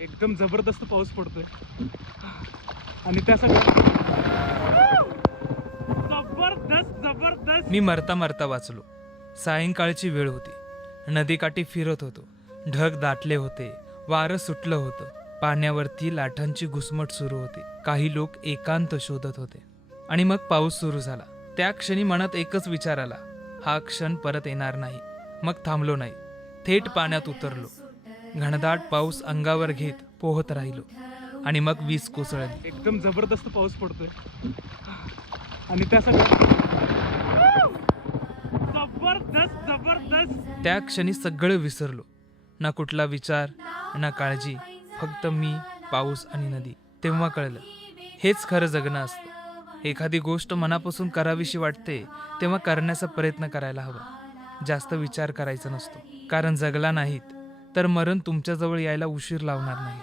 एकदम जबरदस्त पाऊस पडतोय आणि त्यासाठी जबरदस्त जबरदस्त मी मरता मरता वाचलो. सायंकाळची वेळ होती. नदीकाठी फिरत होतो. ढग दाटले होते. वारं सुटलं होतं. पाण्यावरती लाटांची घुसमट सुरू होती. काही लोक एकांत शोधत होते. आणि मग पाऊस सुरू झाला. त्या क्षणी मनात एकच विचार आला, हा क्षण परत येणार नाही. मग थांबलो नाही. थेट पाण्यात उतरलो. घनदाट पाऊस अंगावर घेत पोहत राहिलो. आणि मग वीज कोसळली. एकदम जबरदस्त पाऊस पडतोय आणि त्यासाठी जबरदस्त जबरदस्त. त्या क्षणी सगळं विसरलो. ना कुठला विचार, ना काळजी, फक्त मी, पाऊस आणि नदी. तेव्हा कळलं, हेच खरं जगणं असतं. एखादी गोष्ट मनापासून करावीशी वाटते तेव्हा करण्याचा प्रयत्न करायला हवा. जास्त विचार करायचा नसतो. कारण जगला नाहीत तर मरण तुमच्याजवळ यायला उशीर लावणार नाही.